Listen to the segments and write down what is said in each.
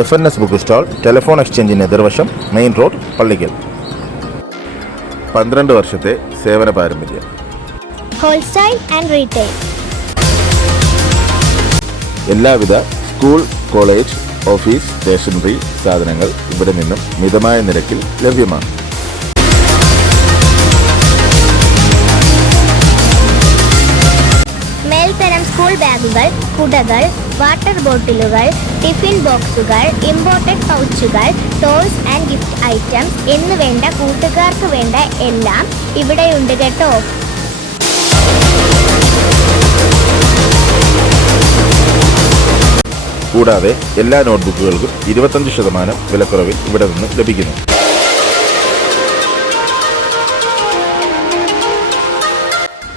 F N S book stall telephone എക്സ്ചേഞ്ചിന് എതിർവശം main road Pallikkal പന്ത്രണ്ട് വർഷത്തെ സേവന പാരമ്പര്യം. ഹോൾസെയിൽ ആൻഡ് റീറ്റെയിൽ എല്ലാവിധ സ്കൂൾ കോളേജ് ഓഫീസ് സ്റ്റേഷനറി സാധനങ്ങൾ ഇവിടെ നിന്നും മിതമായ നിരക്കിൽ ലഭ്യമാണ്. ബാഗുകൾ കുടകൾ വാട്ടർ ബോട്ടിലുകൾ ടിഫിൻ ബോക്സുകൾ ഇമ്പോർട്ടഡ് പൗച്ചുകൾ ടോയ്സ് ആൻഡ് ഗിഫ്റ്റ് ഐറ്റംസ് എന്ന് വേണ്ട കൂട്ടുകാർക്ക് വേണ്ട എല്ലാം ഇവിടെയുണ്ട് കേട്ടോ. കൂടാതെ എല്ലാ നോട്ട്ബുക്കുകൾക്കും ഇരുപത്തഞ്ച് ശതമാനം വിലക്കുറവിൽ ഇവിടെ നിന്ന് ലഭിക്കുന്നു.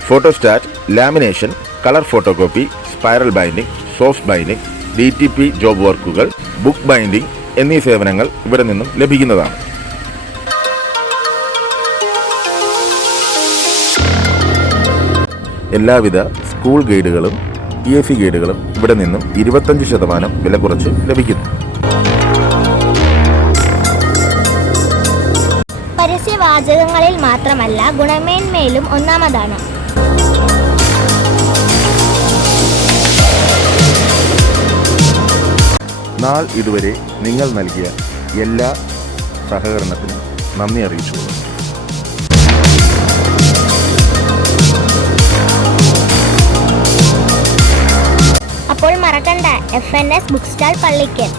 Photostat lamination colour photocopy spiral binding soft binding D T P job വർക്കുകൾ ബുക്ക് ബൈൻഡിംഗ് എന്നീ സേവനങ്ങൾ ഇവിടെ നിന്നും ലഭിക്കുന്നതാണ്. എല്ലാവിധ സ്കൂൾ ഗൈഡുകളും പി എസ് സി ഗൈഡുകളും ഇവിടെ നിന്നും ഇരുപത്തഞ്ച് ശതമാനം വില കുറച്ച് ലഭിക്കുന്നു. പരസ്യവാചകങ്ങളിൽ മാത്രമല്ല ഗുണമേന്മയിലും ഒന്നാമതാണ്. നാൾ ഇതുവരെ നിങ്ങൾ നൽകിയ എല്ലാ സഹകരണത്തിനും നന്ദി അറിയിച്ചുകൊള്ളുന്നു അപ്പോൾ മറക്കണ്ട F N S book stall Pallikkal